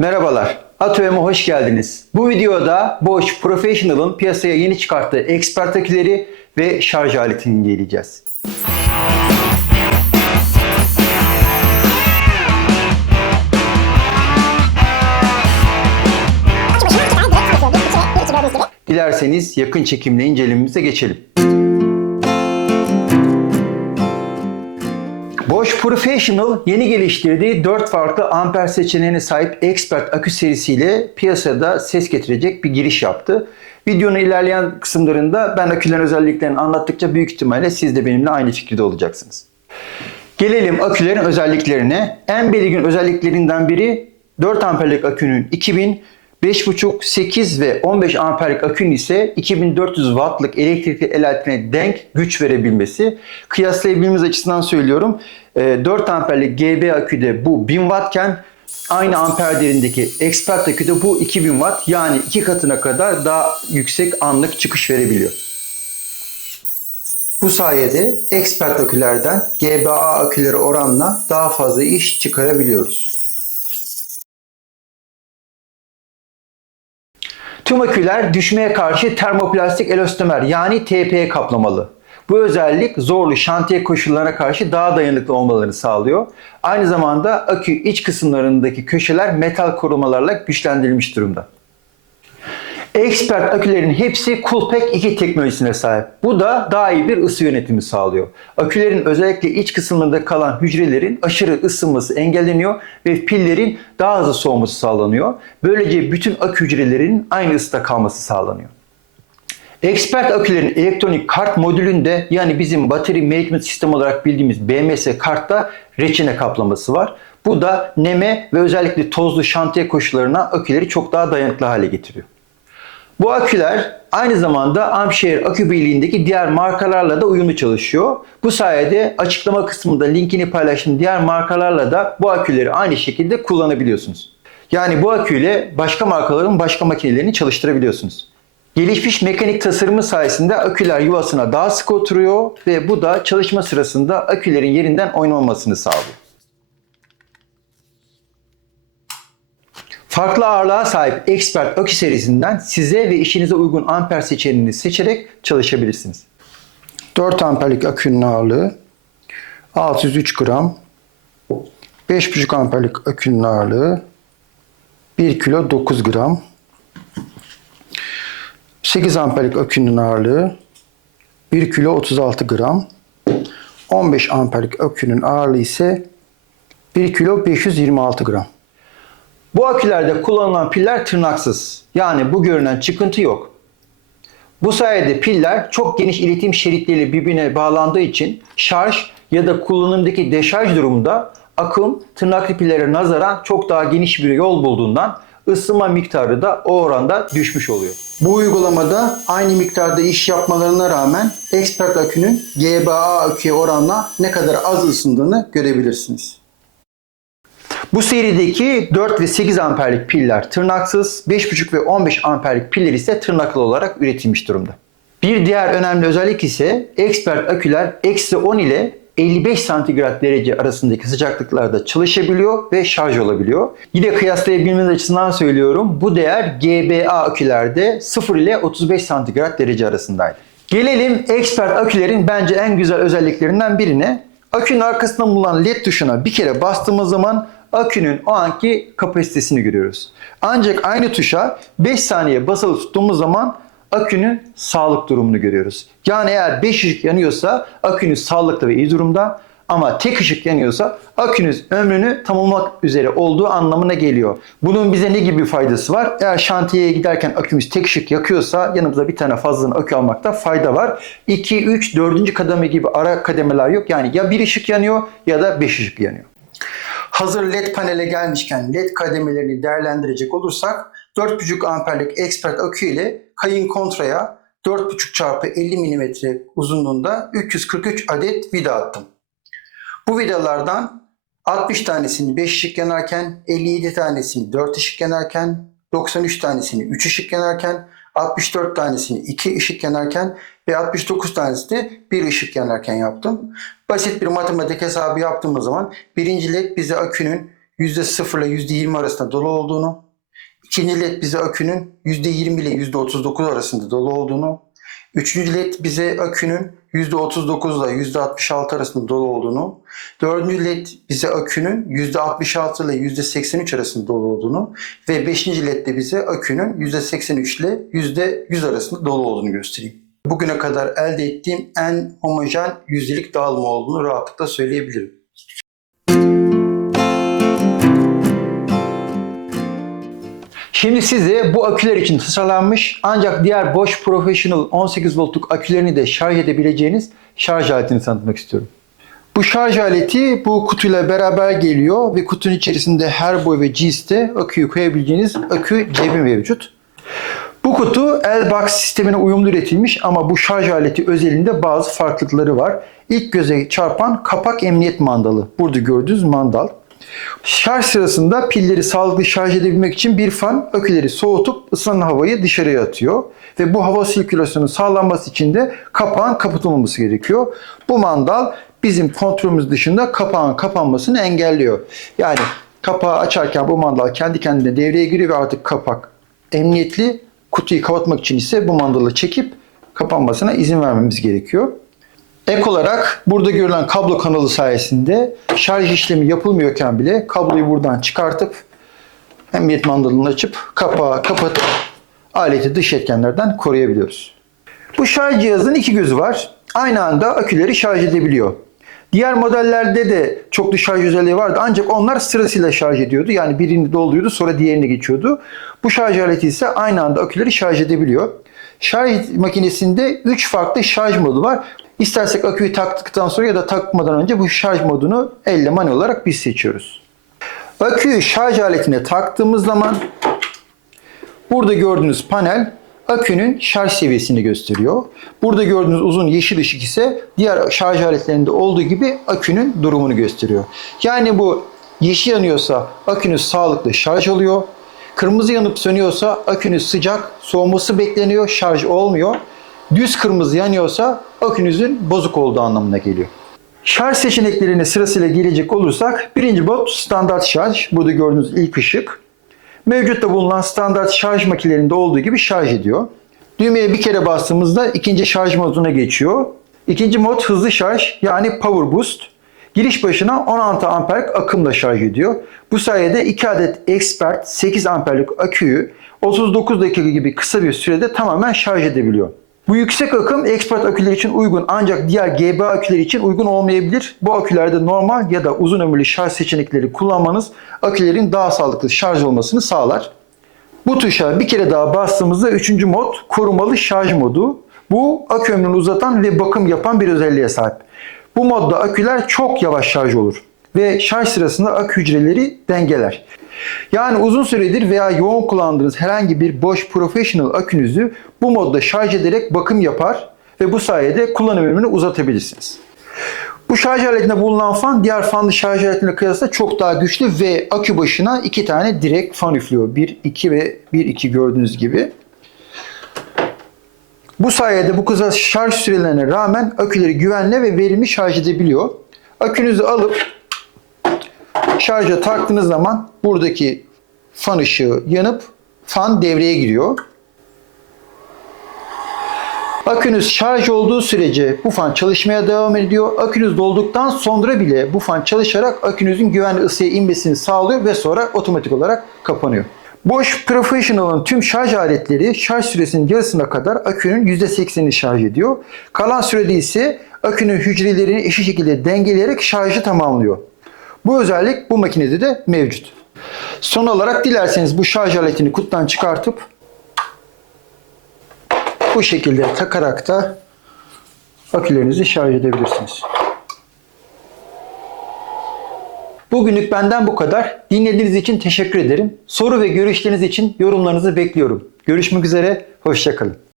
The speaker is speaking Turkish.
Merhabalar, Atölyeme hoş geldiniz. Bu videoda Bosch Professional'ın piyasaya yeni çıkarttığı expert aküleri ve şarj aletini inceleyeceğiz. Dilerseniz yakın çekimle incelememize geçelim. Bosch Professional yeni geliştirdiği 4 farklı amper seçeneğine sahip Expert akü serisiyle piyasada ses getirecek bir giriş yaptı. Videonun ilerleyen kısımlarında ben akülerin özelliklerini anlattıkça büyük ihtimalle siz de benimle aynı fikirde olacaksınız. Gelelim akülerin özelliklerine. En belirgin özelliklerinden biri 4 amperlik akünün 2000, 5.5, 8 ve 15 amperlik akünün ise 2400 wattlık elektrikli elektriğine denk güç verebilmesi. Kıyaslayabilmemiz açısından söylüyorum. 4 amperlik GB aküde bu 1000 wattken aynı amper değerindeki expert aküde bu 2000 watt yani iki katına kadar daha yüksek anlık çıkış verebiliyor. Bu sayede expert akülerden GBA aküleri oranla daha fazla iş çıkarabiliyoruz. Tüm aküler düşmeye karşı termoplastik elastomer yani TPE kaplamalı. Bu özellik zorlu şantiye koşullarına karşı daha dayanıklı olmalarını sağlıyor. Aynı zamanda akü iç kısımlarındaki köşeler metal korumalarla güçlendirilmiş durumda. Expert akülerin hepsi Coolpack 2 teknolojisine sahip. Bu da daha iyi bir ısı yönetimi sağlıyor. Akülerin özellikle iç kısımlarında kalan hücrelerin aşırı ısınması engelleniyor ve pillerin daha hızlı soğuması sağlanıyor. Böylece bütün akü hücrelerinin aynı ısıda kalması sağlanıyor. Expert akülerin elektronik kart modülünde yani bizim battery management sistem olarak bildiğimiz BMS kartta reçine kaplaması var. Bu da neme ve özellikle tozlu şantiye koşullarına aküleri çok daha dayanıklı hale getiriyor. Bu aküler aynı zamanda Ampere Akü Birliği'ndeki diğer markalarla da uyumlu çalışıyor. Bu sayede açıklama kısmında linkini paylaştığım diğer markalarla da bu aküleri aynı şekilde kullanabiliyorsunuz. Yani bu aküyle başka markaların başka makinelerini çalıştırabiliyorsunuz. Gelişmiş mekanik tasarımı sayesinde aküler yuvasına daha sık oturuyor ve bu da çalışma sırasında akülerin yerinden oynamamasını sağlıyor. Farklı ağırlığa sahip Expert akü serisinden size ve işinize uygun amper seçeneğini seçerek çalışabilirsiniz. 4 amperlik akünün ağırlığı 603 gram. 5,5 amperlik akünün ağırlığı 1 kilo 9 gram. 8 amperlik akünün ağırlığı 1 kilo 36 gram. 15 amperlik akünün ağırlığı ise 1 kilo 526 gram. Bu akülerde kullanılan piller tırnaksız. Yani bu görünen çıkıntı yok. Bu sayede piller çok geniş iletim şeritleriyle birbirine bağlandığı için şarj ya da kullanımdaki deşarj durumunda akım tırnaklı pillere nazaran çok daha geniş bir yol bulduğundan ısınma miktarı da o oranda düşmüş oluyor. Bu uygulamada aynı miktarda iş yapmalarına rağmen expert akünün GBA aküye oranla ne kadar az ısındığını görebilirsiniz. Bu serideki 4 ve 8 amperlik piller tırnaksız, 5,5 ve 15 amperlik piller ise tırnaklı olarak üretilmiş durumda. Bir diğer önemli özellik ise expert aküler eksi 10 ile 55 santigrat derece arasındaki sıcaklıklarda çalışabiliyor ve şarj olabiliyor. Yine kıyaslayabilmeniz açısından söylüyorum. Bu değer GBA akülerde 0 ile 35 santigrat derece arasındaydı. Gelelim expert akülerin bence en güzel özelliklerinden birine. Akünün arkasında bulunan led tuşuna bir kere bastığımız zaman akünün o anki kapasitesini görüyoruz. Ancak aynı tuşa 5 saniye basılı tuttuğumuz zaman akünün sağlık durumunu görüyoruz. Yani eğer 5 ışık yanıyorsa akünüz sağlıklı ve iyi durumda ama tek ışık yanıyorsa akünüz ömrünü tamamlamak üzere olduğu anlamına geliyor. Bunun bize ne gibi bir faydası var? Eğer şantiyeye giderken akümüz tek ışık yakıyorsa yanımıza bir tane fazladan akü almakta fayda var. 2, 3, 4. kademe gibi ara kademeler yok. Yani ya bir ışık yanıyor ya da 5 ışık yanıyor. Hazır LED panele gelmişken LED kademelerini değerlendirecek olursak 4,5 amperlik expert akü ile kayın kontraya 4,5 çarpı 50 mm uzunluğunda 343 adet vida attım. Bu vidalardan 60 tanesini 5 ışık yanarken, 57 tanesini 4 ışık yanarken, 93 tanesini 3 ışık yanarken, 64 tanesini 2 ışık yanarken ve 69 tanesi de 1 ışık yanarken yaptım. Basit bir matematik hesabı yaptığımız zaman birinci led bize akünün %0 ile %20 arasında dolu olduğunu, ikinci led bize akünün %20 ile %39 arasında dolu olduğunu, üçüncü led bize akünün %39 ile %66 arasında dolu olduğunu, dördüncü led bize akünün %66 ile %83 arasında dolu olduğunu ve beşinci led de bize akünün %83 ile %100 arasında dolu olduğunu göstereyim. Bugüne kadar elde ettiğim en homojen yüzdelik dağılma olduğunu rahatlıkla söyleyebilirim. Şimdi size bu aküler için tasarlanmış ancak diğer Bosch Professional 18 voltluk akülerini de şarj edebileceğiniz şarj aletini tanıtmak istiyorum. Bu şarj aleti bu kutuyla beraber geliyor ve kutunun içerisinde her boy ve cinste aküyü koyabileceğiniz akü cebi mevcut. Bu kutu Elbox sistemine uyumlu üretilmiş ama bu şarj aleti özelinde bazı farklılıkları var. İlk göze çarpan kapak emniyet mandalı. Burada gördüğünüz mandal. Şarj sırasında pilleri sağlıklı şarj edebilmek için bir fan aküleri soğutup ısınan havayı dışarıya atıyor. Ve bu hava sirkülasyonu sağlanması için de kapağın kapatılmaması gerekiyor. Bu mandal bizim kontrolümüz dışında kapağın kapanmasını engelliyor. Yani kapağı açarken bu mandal kendi kendine devreye giriyor ve artık kapak emniyetli. Kutuyu kapatmak için ise bu mandalı çekip kapanmasına izin vermemiz gerekiyor. Ek olarak burada görülen kablo kanalı sayesinde şarj işlemi yapılmıyorken bile kabloyu buradan çıkartıp emniyet mandalını açıp kapağı kapatıp aleti dış etkenlerden koruyabiliyoruz. Bu şarj cihazının iki gözü var. Aynı anda aküleri şarj edebiliyor. Diğer modellerde de çoklu şarj özelliği vardı ancak onlar sırasıyla şarj ediyordu. Yani birini dolduruyordu sonra diğerine geçiyordu. Bu şarj aleti ise aynı anda aküleri şarj edebiliyor. Şarj makinesinde 3 farklı şarj modu var. İstersek aküyü taktıktan sonra ya da takmadan önce bu şarj modunu elle manuel olarak biz seçiyoruz. Aküyü şarj aletine taktığımız zaman burada gördüğünüz panel akünün şarj seviyesini gösteriyor. Burada gördüğünüz uzun yeşil ışık ise diğer şarj aletlerinde olduğu gibi akünün durumunu gösteriyor. Yani bu yeşil yanıyorsa akünüz sağlıklı şarj oluyor. Kırmızı yanıp sönüyorsa akünüz sıcak, soğuması bekleniyor, şarj olmuyor. Düz kırmızı yanıyorsa akünüzün bozuk olduğu anlamına geliyor. Şarj seçeneklerine sırasıyla gelecek olursak birinci mod standart şarj. Burada gördüğünüz ilk ışık. Mevcutta bulunan standart şarj makinelerinde olduğu gibi şarj ediyor. Düğmeye bir kere bastığımızda ikinci şarj moduna geçiyor. İkinci mod hızlı şarj yani Power Boost. Giriş başına 16 amperlik akımla şarj ediyor. Bu sayede 2 adet Expert 8 amperlik aküyü 39 dakika gibi kısa bir sürede tamamen şarj edebiliyor. Bu yüksek akım expert aküler için uygun ancak diğer GBA aküler için uygun olmayabilir. Bu akülerde normal ya da uzun ömürlü şarj seçenekleri kullanmanız akülerin daha sağlıklı şarj olmasını sağlar. Bu tuşa bir kere daha bastığımızda üçüncü mod korumalı şarj modu. Bu akü ömrünü uzatan ve bakım yapan bir özelliğe sahip. Bu modda aküler çok yavaş şarj olur ve şarj sırasında akü hücreleri dengeler. Yani uzun süredir veya yoğun kullandığınız herhangi bir Bosch Professional akünüzü bu modda şarj ederek bakım yapar ve bu sayede kullanım ömrünü uzatabilirsiniz. Bu şarj aletinde bulunan fan diğer fanlı şarj aletine kıyasla çok daha güçlü ve akü başına iki tane direkt fan üflüyor. 1, 2 ve 1, 2 gördüğünüz gibi. Bu sayede bu kısa şarj sürelerine rağmen aküleri güvenli ve verimli şarj edebiliyor. Akünüzü alıp şarja taktığınız zaman buradaki fan ışığı yanıp fan devreye giriyor. Akünüz şarj olduğu sürece bu fan çalışmaya devam ediyor. Akünüz dolduktan sonra bile bu fan çalışarak akünüzün güvenli ısıya inmesini sağlıyor ve sonra otomatik olarak kapanıyor. Bosch Professional'ın tüm şarj aletleri şarj süresinin yarısına kadar akünün %80'ini şarj ediyor. Kalan sürede ise akünün hücrelerini eşit şekilde dengeleyerek şarjı tamamlıyor. Bu özellik bu makinede de mevcut. Son olarak dilerseniz bu şarj aletini kutudan çıkartıp bu şekilde takarak da akülerinizi şarj edebilirsiniz. Bugünlük benden bu kadar. Dinlediğiniz için teşekkür ederim. Soru ve görüşleriniz için yorumlarınızı bekliyorum. Görüşmek üzere, hoşçakalın.